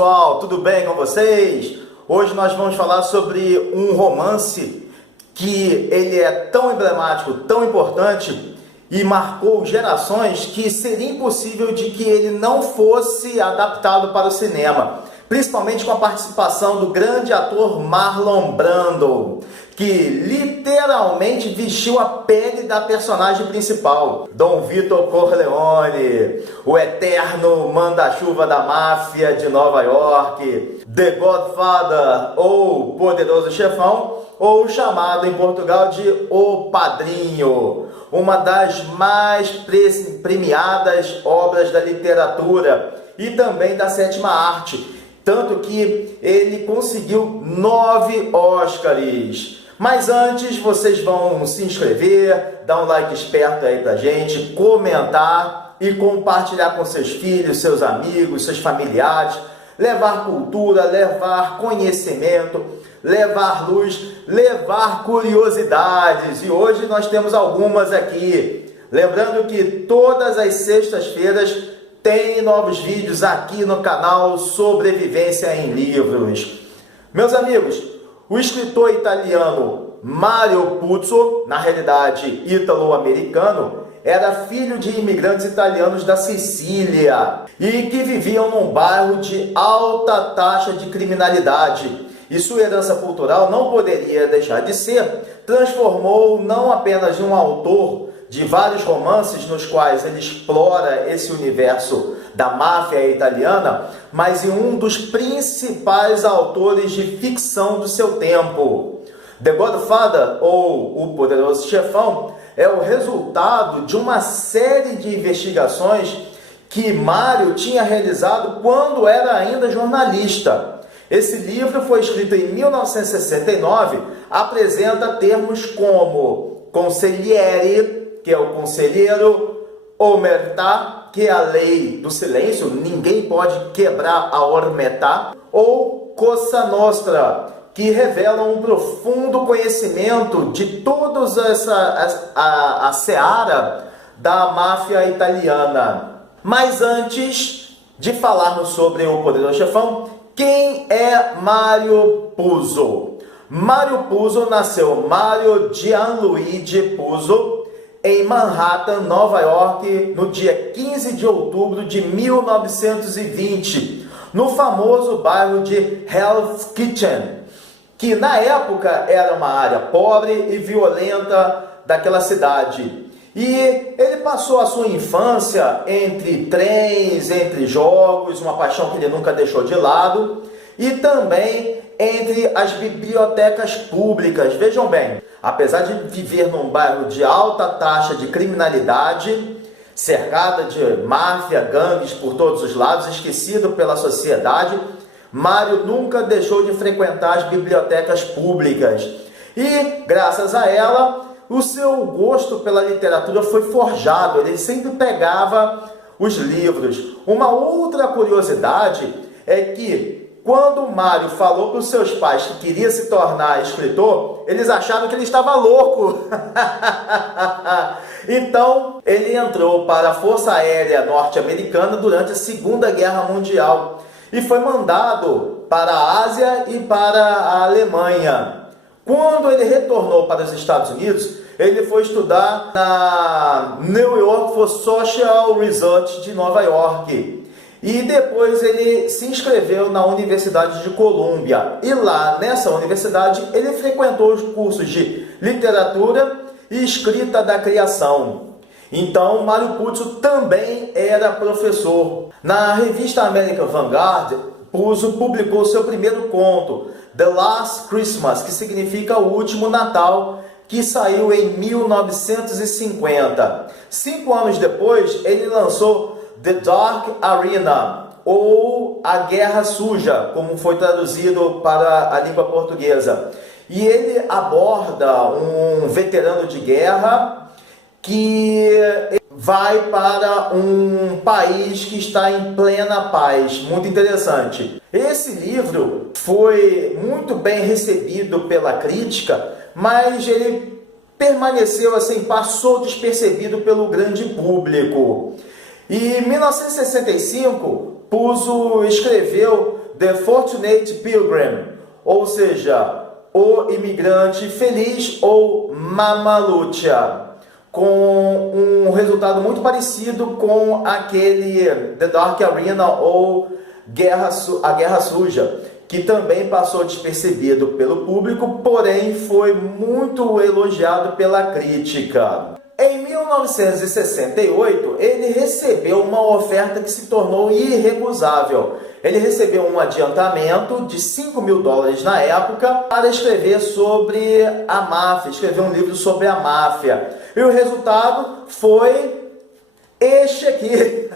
pessoal, tudo bem com vocês? Hoje nós vamos falar sobre um romance que ele é tão emblemático, tão importante e marcou gerações que seria impossível de que ele não fosse adaptado para o cinema, principalmente com a participação do grande ator Marlon Brando, que literalmente vestiu a pele da personagem principal, Dom Vito Corleone, o eterno manda-chuva da máfia de Nova York, The Godfather, ou Poderoso Chefão, ou chamado em Portugal de O Padrinho, uma das mais premiadas obras da literatura e também da sétima arte, tanto que ele conseguiu 9 Oscars. Mas antes, vocês vão se inscrever, dar um like esperto aí pra gente, comentar e compartilhar com seus filhos, seus amigos, seus familiares, levar cultura, levar conhecimento, levar luz, levar curiosidades. E hoje nós temos algumas aqui. Lembrando que todas as sextas-feiras tem novos vídeos aqui no canal Sobrevivência em Livros. Meus amigos, o escritor italiano Mario Puzo, na realidade ítalo-americano, era filho de imigrantes italianos da Sicília e que viviam num bairro de alta taxa de criminalidade. E sua herança cultural não poderia deixar de ser, transformou não apenas em um autor de vários romances nos quais ele explora esse universo da máfia italiana, mas em um dos principais autores de ficção do seu tempo. The Godfather, ou O Poderoso Chefão, é o resultado de uma série de investigações que Mario tinha realizado quando era ainda jornalista. Esse livro foi escrito em 1969, apresenta termos como consigliere, que é o conselheiro, omertà, que é a lei do silêncio, ninguém pode quebrar a omertà, ou cosa nostra, que revelam um profundo conhecimento de toda a seara da máfia italiana. Mas antes de falarmos sobre O Poderoso Chefão, quem é Mario Puzo? Mario Puzo nasceu Mario Gianluigi Puzo em Manhattan, Nova York, no dia 15 de outubro de 1920, no famoso bairro de Hell's Kitchen, que na época era uma área pobre e violenta daquela cidade. E ele passou a sua infância entre trens, entre jogos, uma paixão que ele nunca deixou de lado, e também entre as bibliotecas públicas. Vejam bem, apesar de viver num bairro de alta taxa de criminalidade, cercada de máfia, gangues por todos os lados, esquecido pela sociedade, Mario nunca deixou de frequentar as bibliotecas públicas. E, graças a ela, o seu gosto pela literatura foi forjado. Ele sempre pegava os livros. Uma outra curiosidade é que, quando Mario falou para os seus pais que queria se tornar escritor, eles acharam que ele estava louco. Então, ele entrou para a Força Aérea Norte-Americana durante a Segunda Guerra Mundial e foi mandado para a Ásia e para a Alemanha. Quando ele retornou para os Estados Unidos, ele foi estudar na New York for Social Research de Nova York. E depois ele se inscreveu na Universidade de Colômbia. E lá, nessa universidade, ele frequentou os cursos de literatura e escrita da criação. Então, Mario Puzo também era professor. Na revista American Vanguard, Puzo publicou seu primeiro conto, The Last Christmas, que significa o último Natal, que saiu em 1950. 5 anos depois, ele lançou The Dark Arena, ou A Guerra Suja, como foi traduzido para a língua portuguesa. E ele aborda um veterano de guerra que vai para um país que está em plena paz. Muito interessante. Esse livro foi muito bem recebido pela crítica, mas ele permaneceu assim, passou despercebido pelo grande público. E em 1965, Puzo escreveu The Fortunate Pilgrim, ou seja, O Imigrante Feliz ou Mama Lucha, com um resultado muito parecido com aquele The Dark Arena ou A Guerra Suja, que também passou despercebido pelo público, porém foi muito elogiado pela crítica. Em 1968, ele recebeu uma oferta que se tornou irrecusável. Ele recebeu um adiantamento de $5.000 na época para escrever sobre a máfia, escrever um livro sobre a máfia. E o resultado foi este aqui.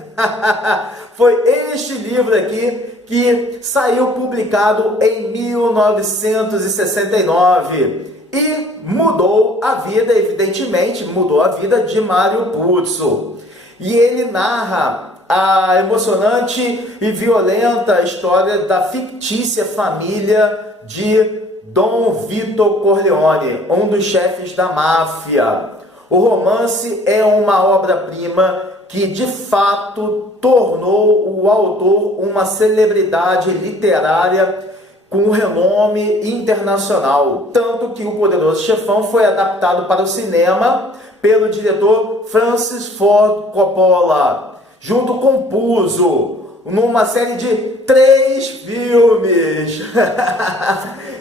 Foi este livro aqui que saiu publicado em 1969. E mudou a vida, evidentemente, mudou a vida de Mario Puzo. E ele narra a emocionante e violenta história da fictícia família de Dom Vito Corleone, um dos chefes da máfia. O romance é uma obra-prima que, de fato, tornou o autor uma celebridade literária com renome internacional, tanto que O Poderoso Chefão foi adaptado para o cinema pelo diretor Francis Ford Coppola, junto com Puzo, numa série de 3 filmes.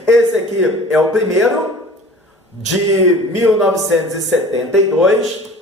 Esse aqui é o primeiro, de 1972.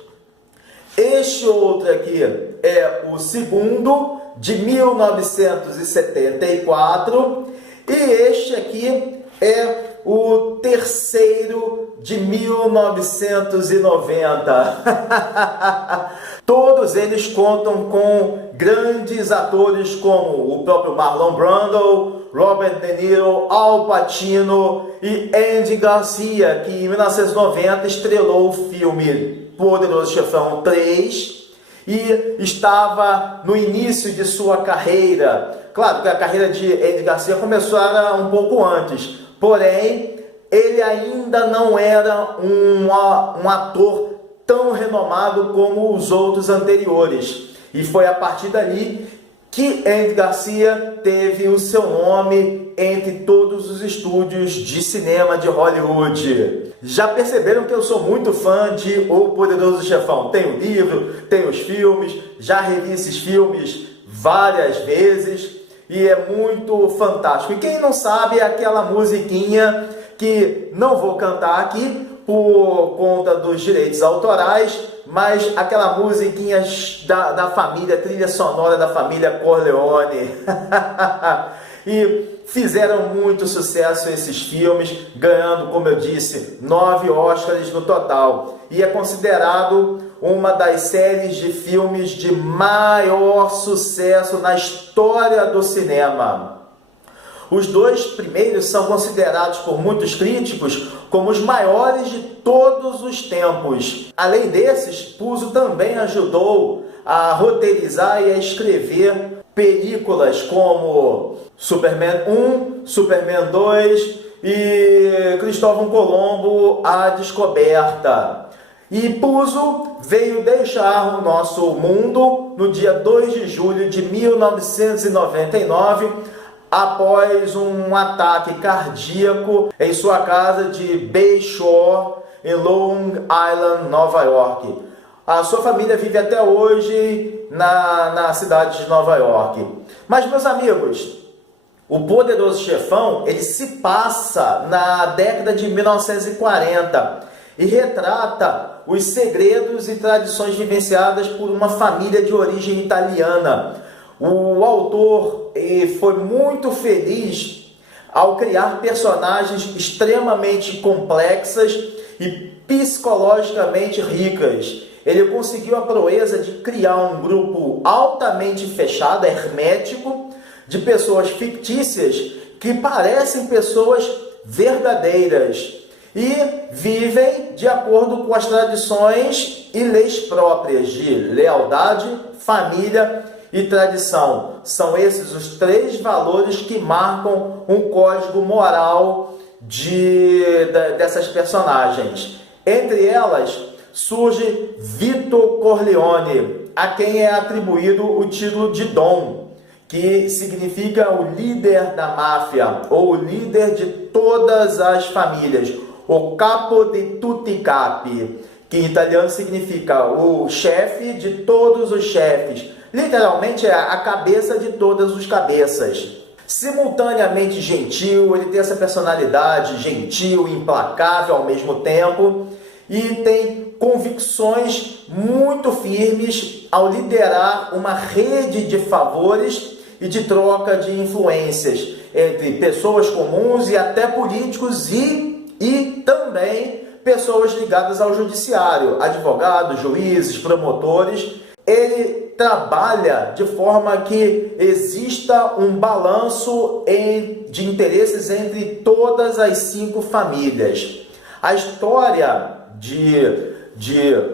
Este outro aqui é o segundo, de 1974. E este aqui é o terceiro, de 1990. Todos eles contam com grandes atores como o próprio Marlon Brando, Robert De Niro, Al Pacino e Andy Garcia, que em 1990 estrelou o filme Poderoso Chefão 3 e estava no início de sua carreira. Claro que a carreira de Andy Garcia começou um pouco antes, porém ele ainda não era um ator tão renomado como os outros anteriores. E foi a partir dali que Andy Garcia teve o seu nome entre todos os estúdios de cinema de Hollywood. Já perceberam que eu sou muito fã de O Poderoso Chefão? Tem o livro, tem os filmes, já revi esses filmes várias vezes e é muito fantástico. E quem não sabe é aquela musiquinha que não vou cantar aqui por conta dos direitos autorais, mas aquela musiquinha da família, trilha sonora da família Corleone. E fizeram muito sucesso esses filmes, ganhando, como eu disse, 9 Oscars no total. E é considerado uma das séries de filmes de maior sucesso na história do cinema. Os 2 primeiros são considerados por muitos críticos como os maiores de todos os tempos. Além desses, Puzo também ajudou a roteirizar e a escrever películas como Superman 1, Superman 2 e Cristóvão Colombo, A Descoberta. E Puzo veio deixar o nosso mundo no dia 2 de julho de 1999, após um ataque cardíaco em sua casa de Bayshore, em Long Island, Nova York. A sua família vive até hoje na cidade de Nova York. Mas, meus amigos, O Poderoso Chefão, ele se passa na década de 1940 e retrata os segredos e tradições vivenciadas por uma família de origem italiana. O autor foi muito feliz ao criar personagens extremamente complexas e psicologicamente ricas. Ele conseguiu a proeza de criar um grupo altamente fechado, hermético, de pessoas fictícias que parecem pessoas verdadeiras e vivem de acordo com as tradições e leis próprias de lealdade, família e tradição. São esses os 3 valores que marcam um código moral dessas personagens. Entre elas surge Vito Corleone, a quem é atribuído o título de Dom, que significa o líder da máfia, ou o líder de todas as famílias, o capo di tutti i capi, que em italiano significa o chefe de todos os chefes. Literalmente é a cabeça de todos os cabeças. Simultaneamente gentil, ele tem essa personalidade gentil e implacável ao mesmo tempo, e tem convicções muito firmes ao liderar uma rede de favores e de troca de influências entre pessoas comuns e até políticos e também pessoas ligadas ao judiciário, advogados, juízes, promotores. Ele trabalha de forma que exista um balanço de interesses entre todas as 5 famílias. A história de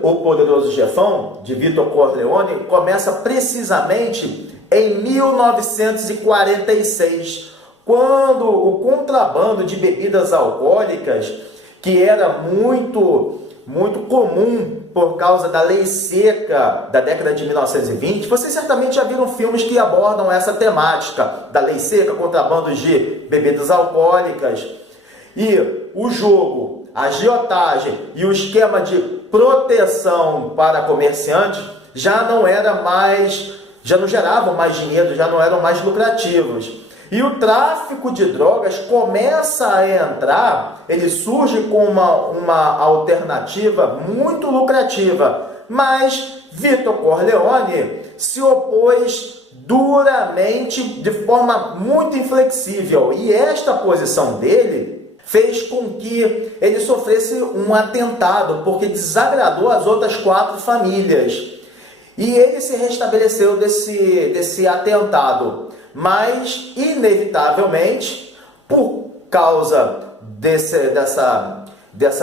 O Poderoso Chefão, de Vito Corleone, começa precisamente em 1946, quando o contrabando de bebidas alcoólicas, que era muito comum por causa da lei seca da década de 1920, vocês certamente já viram filmes que abordam essa temática da lei seca, contrabando de bebidas alcoólicas, e o jogo, a agiotagem e o esquema de proteção para comerciantes já não geravam mais dinheiro, já não eram mais lucrativos. E o tráfico de drogas começa a entrar, ele surge com uma alternativa muito lucrativa, mas Vito Corleone se opôs duramente, de forma muito inflexível, e esta posição dele fez com que ele sofresse um atentado, porque desagradou as outras 4 famílias. E ele se restabeleceu desse atentado, mas, inevitavelmente, por causa dessa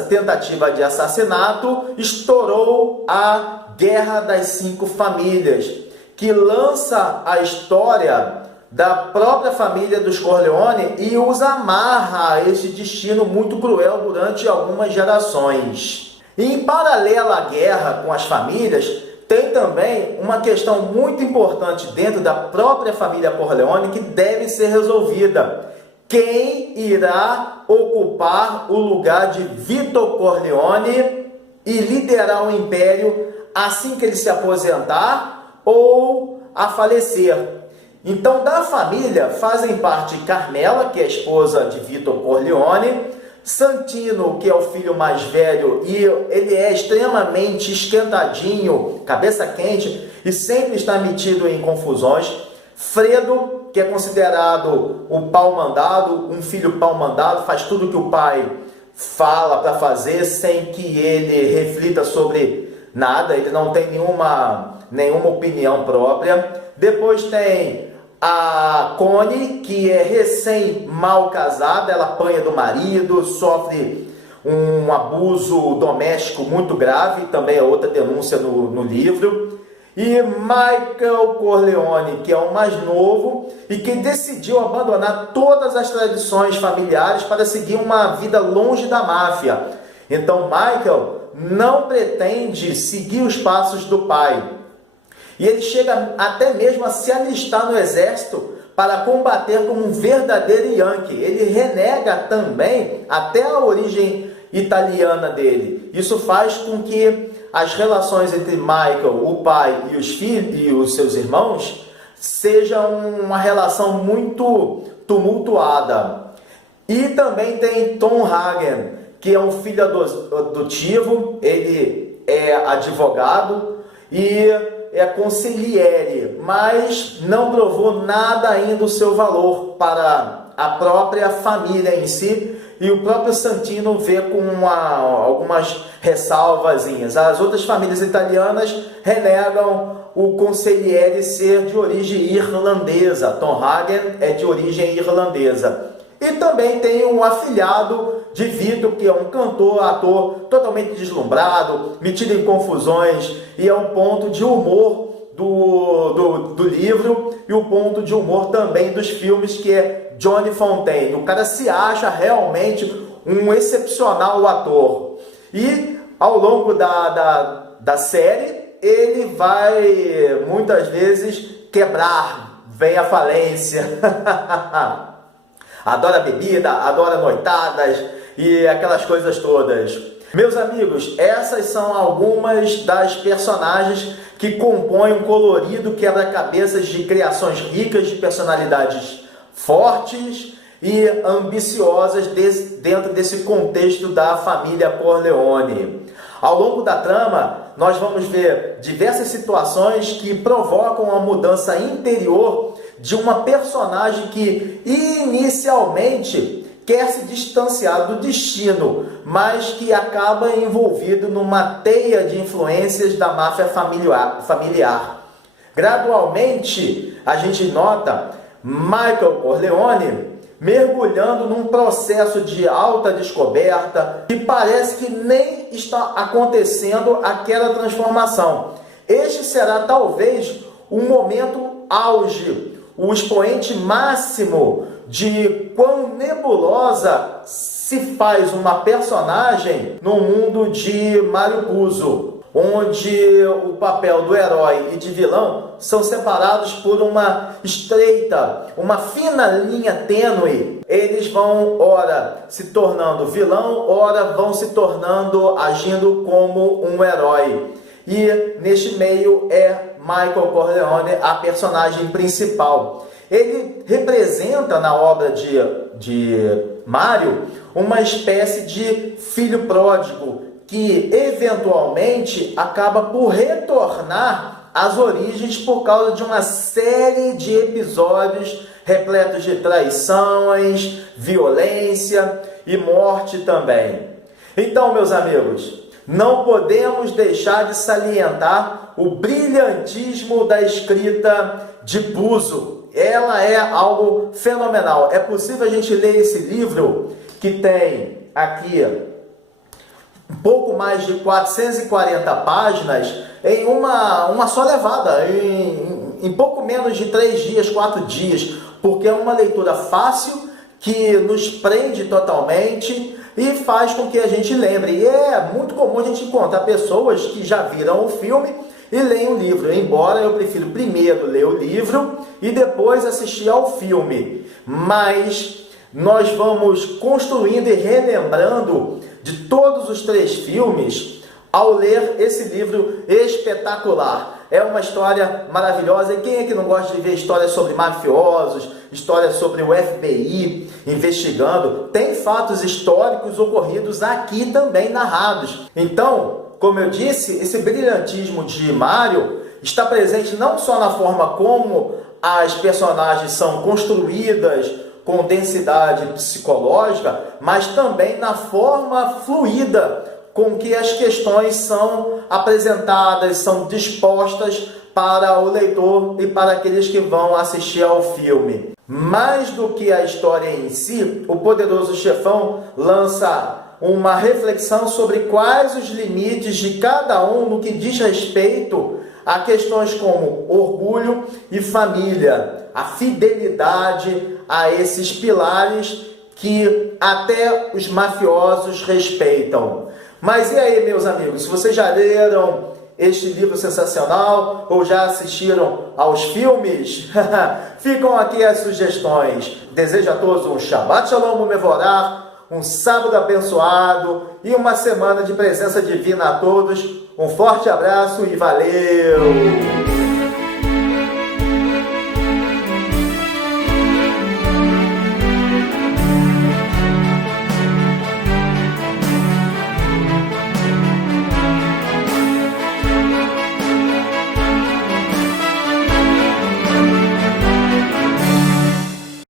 tentativa de assassinato, estourou a Guerra das 5 Famílias, que lança a história da própria família dos Corleone e os amarra a esse destino muito cruel durante algumas gerações. E, em paralelo à guerra com as famílias, tem também uma questão muito importante dentro da própria família Corleone que deve ser resolvida. Quem irá ocupar o lugar de Vito Corleone e liderar o império assim que ele se aposentar ou a falecer? Então, da família fazem parte Carmela, que é a esposa de Vito Corleone, Santino, que é o filho mais velho, e ele é extremamente esquentadinho, cabeça quente, e sempre está metido em confusões. Fredo, que é considerado o pau-mandado, um filho pau-mandado, faz tudo que o pai fala para fazer, sem que ele reflita sobre nada, ele não tem nenhuma opinião própria. Depois tem a Connie, que é recém-mal casada, ela apanha do marido, sofre um abuso doméstico muito grave, também é outra denúncia no livro. E Michael Corleone, que é o mais novo e que decidiu abandonar todas as tradições familiares para seguir uma vida longe da máfia. Então Michael não pretende seguir os passos do pai. E ele chega até mesmo a se alistar no exército para combater como um verdadeiro Yankee. Ele renega também até a origem italiana dele. Isso faz com que as relações entre Michael, o pai e os filhos e os seus irmãos sejam uma relação muito tumultuada. E também tem Tom Hagen, que é um filho adotivo, ele é advogado e é consigliere, mas não provou nada ainda o seu valor para a própria família em si, e o próprio Santino vê com algumas ressalvazinhas. As outras famílias italianas renegam o consigliere ser de origem irlandesa. Tom Hagen é de origem irlandesa. E também tem um afilhado de Vito, que é um cantor, ator totalmente deslumbrado, metido em confusões, e é um ponto de humor do livro e o ponto de humor também dos filmes, que é Johnny Fontaine. O cara se acha realmente um excepcional ator. E ao longo da série, ele vai muitas vezes quebrar vem a falência. Adora bebida, adora noitadas e aquelas coisas todas. Meus amigos, essas são algumas das personagens que compõem um colorido quebra-cabeças de criações ricas de personalidades fortes e ambiciosas dentro desse contexto da família Corleone. Ao longo da trama, nós vamos ver diversas situações que provocam a mudança interior de uma personagem que inicialmente quer se distanciar do destino, mas que acaba envolvido numa teia de influências da máfia familiar. Gradualmente, a gente nota Michael Corleone mergulhando num processo de alta descoberta que parece que nem está acontecendo aquela transformação. Este será talvez um momento auge, o expoente máximo de quão nebulosa se faz uma personagem no mundo de Mario Puzo, onde o papel do herói e de vilão são separados por uma estreita, uma fina linha tênue. Eles vão, ora, se tornando vilão, ora, vão se tornando, agindo como um herói. E neste meio é Michael Corleone a personagem principal. Ele representa na obra de Mario uma espécie de filho pródigo que eventualmente acaba por retornar às origens por causa de uma série de episódios repletos de traições, violência e morte também. Então, meus amigos, não podemos deixar de salientar o brilhantismo da escrita de Puzo. Ela é algo fenomenal. É possível a gente ler esse livro, que tem aqui um pouco mais de 440 páginas, em uma só levada, em pouco menos de 3 dias, 4 dias, porque é uma leitura fácil, que nos prende totalmente e faz com que a gente lembre. E é muito comum a gente encontrar pessoas que já viram o filme e leem o livro, embora eu prefiro primeiro ler o livro e depois assistir ao filme. Mas nós vamos construindo e relembrando de todos os 3 filmes ao ler esse livro espetacular. É uma história maravilhosa. E quem é que não gosta de ver histórias sobre mafiosos, histórias sobre o FBI investigando? Tem fatos históricos ocorridos aqui também narrados. Então, como eu disse, esse brilhantismo de Mario está presente não só na forma como as personagens são construídas com densidade psicológica, mas também na forma fluida com que as questões são apresentadas, são dispostas para o leitor e para aqueles que vão assistir ao filme. Mais do que a história em si, o Poderoso Chefão lança uma reflexão sobre quais os limites de cada um no que diz respeito a questões como orgulho e família, a fidelidade a esses pilares que até os mafiosos respeitam. Mas e aí, meus amigos, se vocês já leram este livro sensacional ou já assistiram aos filmes, ficam aqui as sugestões. Desejo a todos um Shabbat Shalom Mevorach, um sábado abençoado e uma semana de presença divina a todos. Um forte abraço e valeu!